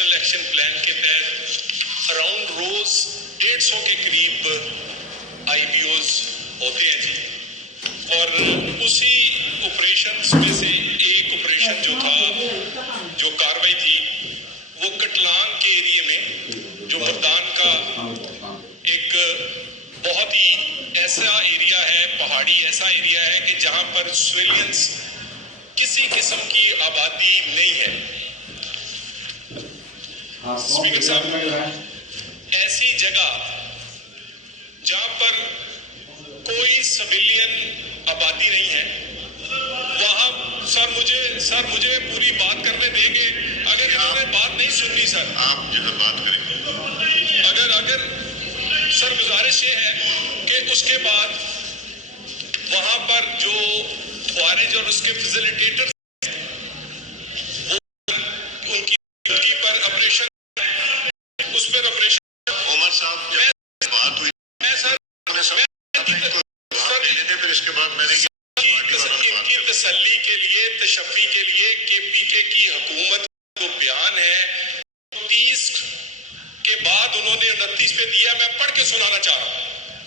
National action plan کے تحت around روز 150 کے قریب IPOs ہوتے ہیں جی. اور اسی آپریشنز میں سے ایک آپریشن جو تھا, جو کاروائی تھی, وہ کٹلان کے ایریے میں, جو مردان کا ایک بہت ہی ایسا ایریا ہے, پہاڑی ایسا ایریا ہے کہ جہاں پر سویلینز کسی قسم کی آبادی نہیں ہے. اسپیکر صاحب, ایسی جگہ جہاں پر کوئی سویلین آبادی نہیں ہے, وہاں سر مجھے پوری بات کرنے دیں گے. اگر انہوں نے بات نہیں سننی سر, آپ جو ہے بات کریں. اگر سر گزارش یہ ہے کہ اس کے بعد وہاں پر جو خوارج اور اس کے فیسیلیٹیٹر ان کی پر آپریشن, اس پر آپریشن. عمر صاحب جب بات ہوئی پھر اس کے بعد میں نے ان کی تسلی کے لیے, تشفی کے لیے KPK کی حکومت کو بیان ہے 30 کے بعد انہوں نے 29 پہ دیا. میں پڑھ کے سنانا چاہ رہا ہوں.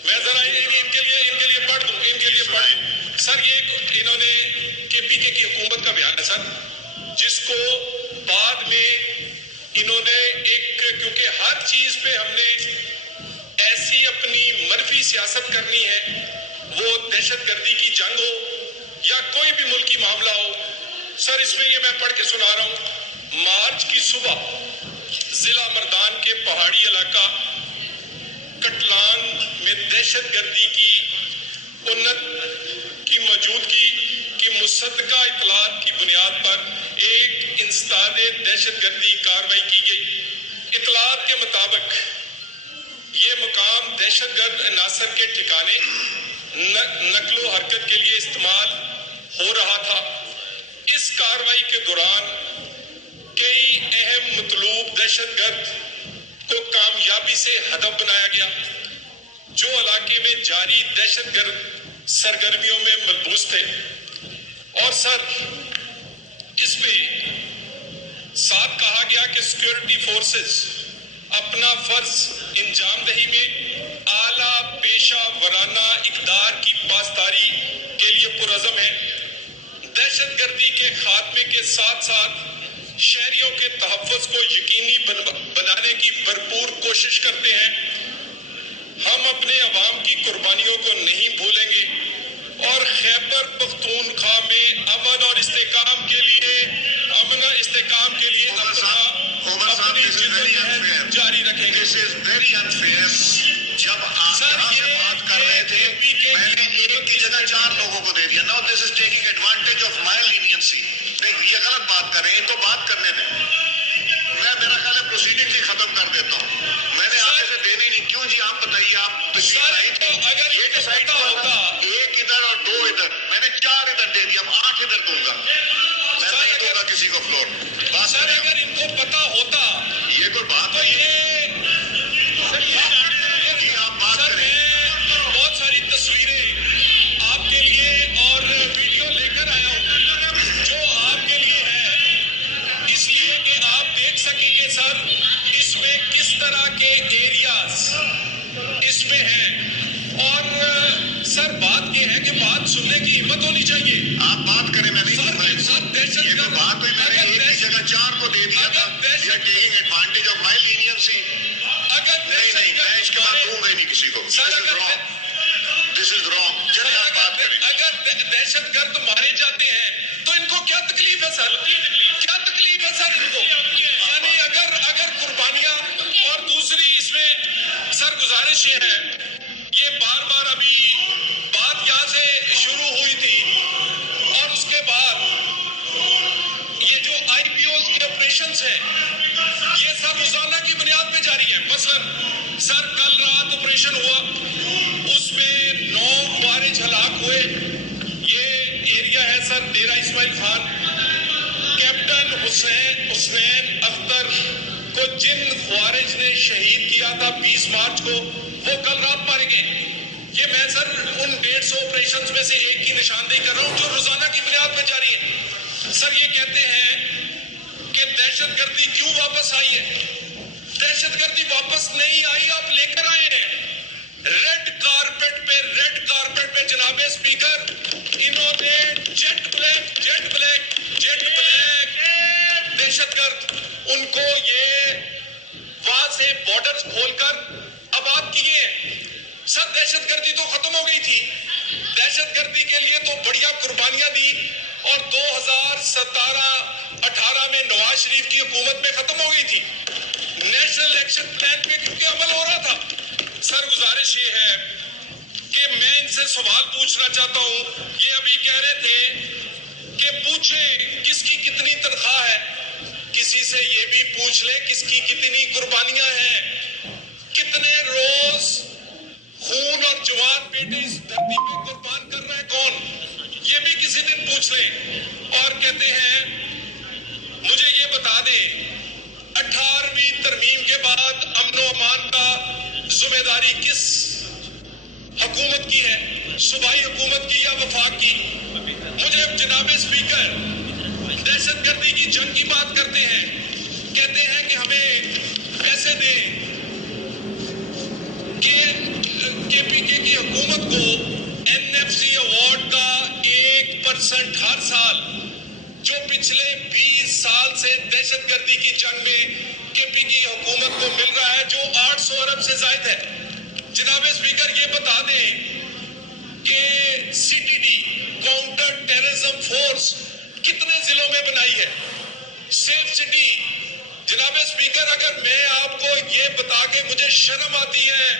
میں ذرا ان کے لیے پڑھ دوں. سر یہ انہوں نے KPK کی حکومت کا بیان ہے سر, جس کو بعد میں انہوں نے ایک, کیونکہ ہر چیز پہ ہم نے ایسی اپنی منفی سیاست کرنی ہے, وہ دہشت گردی کی جنگ ہو یا کوئی بھی ملکی معاملہ ہو. سر اس میں یہ میں پڑھ کے سنا رہا ہوں. مارچ کی صبح ضلع مردان کے پہاڑی علاقہ کٹلان میں دہشت گردی کی انت کی موجودگی کی مصدقہ اطلاعات کی بنیاد پر ایک انسداد دہشت گردی کارروائی کی گئی. اطلاعات کے مطابق یہ مقام دہشت گرد عناصر کے ٹھکانے نقل و حرکت کے لیے استعمال ہو رہا تھا. اس کارروائی کے دوران کئی اہم مطلوب دہشت گرد کو کامیابی سے ہدف بنایا گیا, جو علاقے میں جاری دہشت گرد سرگرمیوں میں ملبوس تھے. اور سر اس پہ ساتھ کہا گیا کہ سیکورٹی فورسز اپنا فرض انجام دہی میں اعلیٰ پیشہ ورانہ اقدار کی پاسداری کے لیے پرعزم ہے. دہشت گردی کے خاتمے کے ساتھ ساتھ شہریوں کے تحفظ کو یقینی بنانے کی بھرپور کوشش کرتے ہیں. ہم اپنے عوام کی قربانیوں کو نہیں بھولیں گے اور خیبر پختونخوا میں امن اور استحکام کے لیے جاری رکھیں گے. جب آپ یہاں سے بات کر رہے تھے میں نے ایک کی جگہ 4 لوگوں کو دے دیا. Now this is taking advantage of my leniency. یہ غلط بات کر رہے ہیں, ان کو بات کرنے دیں. میں میرا خیال ہے پروسیڈنگ ہی ختم کر دیتا ہوں. میں نے آگے سے دینے نہیں. کیوں جی آپ بتائیے, آپ تشریف لائی تھی, یہ ڈیسائیڈ ہوتا 1 ادھر اور 2 ادھر, میں نے 4 ادھر دے دیا, اب 8 ادھر دوں گا. میں نہیں دوں گا کسی کو فلور. بات سر اگر ان کو پتا ہوتا یہ کوئی بات نہیں ہے. بہت ساری تصویریں آپ کے لیے اور ویڈیو لے کر آیا ہوں جو آپ کے لیے ہے, اس لیے کہ آپ دیکھ سکیں گے سر اس میں کس طرح کے ایریاز اس میں ہیں. اور سر بات یہ ہے کہ بات سننے کی ہمت ہونی چاہیے. آپ بات کریں, میں نہیں سن رہا. یہ تو بات ہوئی, میں نے ایک کی جگہ 4 کو دے دیا تھا. You are taking advantage of my leniency. نہیں, میں اس کے بعد دوں گا ہی نہیں کسی کو. دس از رانگ. چلیں آپ بات کریں. اگر دہشت گرد مارے جاتے ہیں تو ان کو کیا تکلیف ہے سر؟ کیا تکلیف ہے سر ان کو؟ یعنی اگر قربانیاں. اور دوسری اس میں سر گزارش یہ ہے, یہ بار ابھی بات یہاں سے شروع ہوئی تھی اور اس کے بعد یہ جو IPOs کے آپریشنز ہیں یہ سب روزانہ کی بنیاد پہ جاری ہیں. مثلا سر کل رات آپریشن ہوا, اس میں 9 خوارج ہلاک ہوئے. یہ ایریا ہے سر ڈیرہ اسماعیل خان. کیپٹن حسین اختر کو جن خوارج نے شہید کیا تھا 20 مارچ کو, وہ کل رات مارے گئے. یہ میں سر ان 150 آپریشنز میں سے ایک کی نشاندہی کر رہا ہوں جو روزانہ کی بنیاد پہ جاری ہے. سر یہ کہتے ہیں کہ دہشت گردی کیوں واپس آئی ہے؟ دہشت گردی واپس نہیں آئی، آپ لے کر آئے ہیں ریڈ کارپٹ پہ جناب اسپیکر انہوں نے جیٹ بلیک دہشت گرد ان کو یہ وہاں سے بارڈرز کھول کر آباد کیے ہیں۔ سر دہشت گردی تو ختم ہو گئی تھی، دہشت گردی کے لیے تو بڑیا قربانیاں دی اور 2017-18 میں نواز شریف کی حکومت میں ختم ہو گئی تھی۔ نیشنل ایکشن پلان پہ کیونکہ عمل ہو رہا تھا۔ سر گزارش یہ ہے کہ میں ان سے سوال پوچھنا چاہتا ہوں، یہ ابھی کہہ رہے تھے کہ پوچھیں کس کی کتنی تنخواہ ہے، کسی سے یہ بھی پوچھ لیں کس کی کتنی قربانیاں ہیں، کتنے روز خون اور جوان بیٹے اس دھرتی پہ قربان کر رہا ہے کون، یہ بھی کسی دن پوچھ لیں۔ اور کہتے ہیں مجھے یہ بتا دیں 18ویں ترمیم کے بعد امن و امان کا ذمہ داری کس حکومت کی ہے، صوبائی حکومت کی یا وفاق کی؟ مجھے جناب اسپیکر دہشت گردی کی جنگ کی بات کرتے ہیں، کہتے ہیں کہ ہمیں پیسے دیں، کہ پی کے کی حکومت کو NFC ایوارڈ کا 1% ہر سال جو پچھلے 20 سال سے دہشت گردی کی جنگ میں کے پی کی حکومت کو مل رہا ہے جو 800 ارب سے زائد ہے۔ جناب اسپیکر یہ بتا دیں کہ CTD کاؤنٹر ٹیررزم فورس کتنے ضلعوں میں بنائی ہے؟ سیف سٹی جناب اسپیکر اگر میں آپ کو یہ بتا کے مجھے شرم آتی ہے،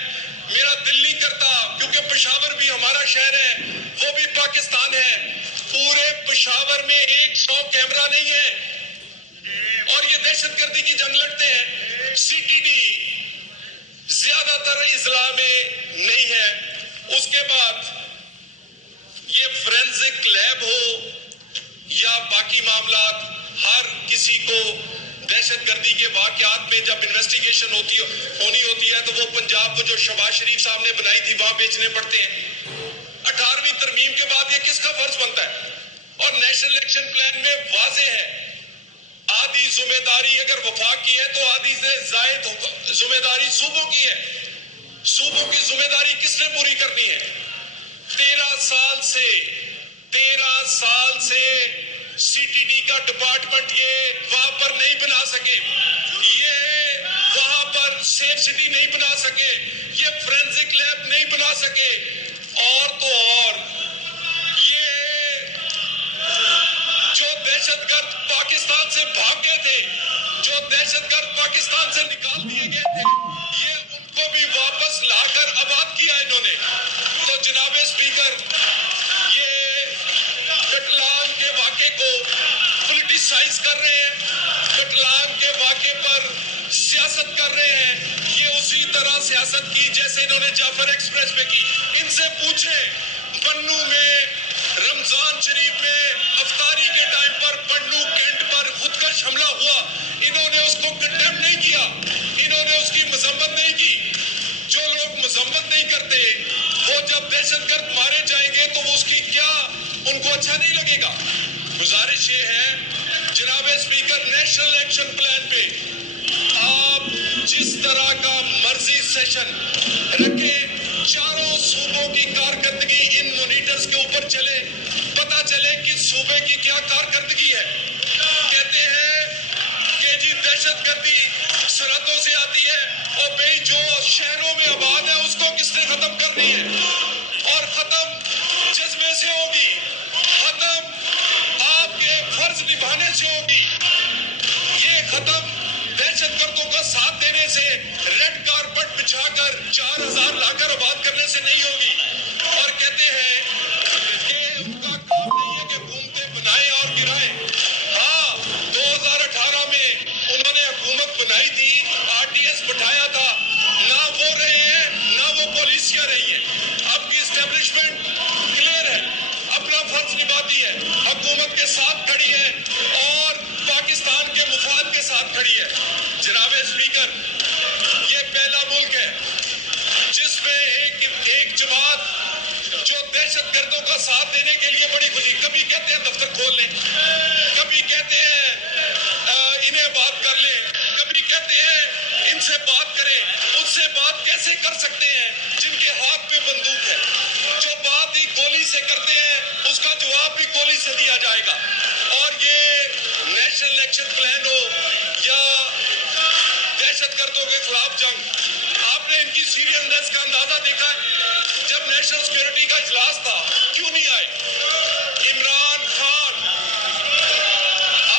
میرا دل نہیں کرتا کیونکہ پشاور بھی ہمارا شہر ہے، وہ بھی پاکستان ہے، پورے پشاور میں 100 کیمرہ نہیں ہے اور یہ دہشت گردی کی جنگ لڑتے ہیں۔ CTD زیادہ تر اضلاع میں نہیں ہے۔ اس کے بعد یہ فورینزک لیب ہو یا باقی معاملات، ہر کسی کو دہشت گردی کے واقعات میں جب انویسٹیگیشن ہونی ہوتی ہے تو وہ پنجاب کو جو شہباز شریف صاحب نے بنائی تھی وہاں بیچنے پڑتے ہیں۔ 18ویں ترمیم کے بعد یہ کس کا فرض بنتا ہے؟ اور نیشنل ایکشن پلان میں واضح ہے آدھی ذمہ داری اگر وفاق کی ہے تو آدھی سے زائد ذمہ داری صوبوں کی ہے۔ صوبوں کی ذمہ داری کس نے پوری کرنی ہے؟ 13 سال سے CTD کا ڈپارٹمنٹ یہ وہاں پر نہیں بنا سکے، یہ وہاں پر سیف سٹی نہیں بنا سکے، یہ فورینزک لیب نہیں بنا سکے، اور تو اور یہ جو دہشت گرد پاکستان سے بھاگ گئے تھے، جو دہشت گرد پاکستان سے نکال دیے گئے تھے، یہ ان کو بھی واپس لا کر آباد کیا انہوں نے۔ تو جناب اسپیکر یہ کٹلان کے واقعے کو پولیٹیسائز کر رہے ہیں، کٹلان کے واقعے پر سیاست کر رہے ہیں، یہ اسی طرح سیاست کی جیسے انہوں نے جعفر ایکسپریس میں کی۔ ان سے پوچھیں بنو میں رمضان شریف میں افطاری کے ٹائم پر بنو کینٹ پر خودکش حملہ ہوا، انہوں نے اس کو کنڈیم نہیں کیا، انہوں نے اس کی مذمت نہیں کی۔ جو لوگ مذمت نہیں کرتے وہ جب دہشت گرد مارے جائیں گے تو وہ اس کی کیا ان کو اچھا نہیں لگے گا۔ گزارش یہ ہے جناب اسپیکر نیشنل ایکشن پلان پہ آپ جس طرح کا مرضی سیشن رکھیں، چاروں صوبوں کی کارکردگی ان مانیٹرز کے اوپر چلے، پتا چلے کہ صوبے کی کیا کارکردگی ہے۔ کہتے ہیں کہ جی دہشت گردی سرحدوں سے آتی ہے اور بھئی جو شہروں میں آباد ہے اس کو کس نے ختم کرنی ہے، اور ختم جذبے سے ہوگی، ختم آپ کے فرض نبھانے سے ہوگی، یہ ختم دہشت گردوں کا ساتھ دینے سے، ریڈ کارپٹ بچھا کر 4000 لا کر آباد کرنے سے نہیں ہوگی۔ اور کہتے ہیں کہ ان کا کام نہیں ہے کہ حکومتیں بنائیں اور گرائیں۔ ہاں 2018 میں انہوں نے حکومت بنائی تھی، RTS بٹھایا تھا، نہ وہ رہے ہیں نہ وہ پالیسیاں رہی ہیں۔ اب کی اسٹیبلشمنٹ کلیئر ہے، اپنا فرض نبھاتی ہے، حکومت کے ساتھ کھڑی ہے اور پاکستان کے مفاد کے ساتھ کھڑی ہے۔ جناب اسپیکر یہ پہلا ملک ہے جس میں ایک جماعت جو دہشت گردوں کا ساتھ دینے کے لیے بڑی خوشی، کبھی کہتے ہیں دفتر کھول لیں، کبھی کہتے ہیں انہیں بات کر لیں. کبھی کہتے ہیں ان سے بات کریں, ان سے بات کیسے کر سکتے ہیں جن کے ہاتھ پہ بندوق ہے؟ جو بات ہی گولی سے کرتے ہیں اس کا جواب بھی گولی سے دیا جائے گا. اور یہ نیشنل الیکشن پلان ہو یا دہشت گردوں کے خلاف جنگ, آپ نے ان کی سیریسنیس کا اندازہ دیکھا ہے.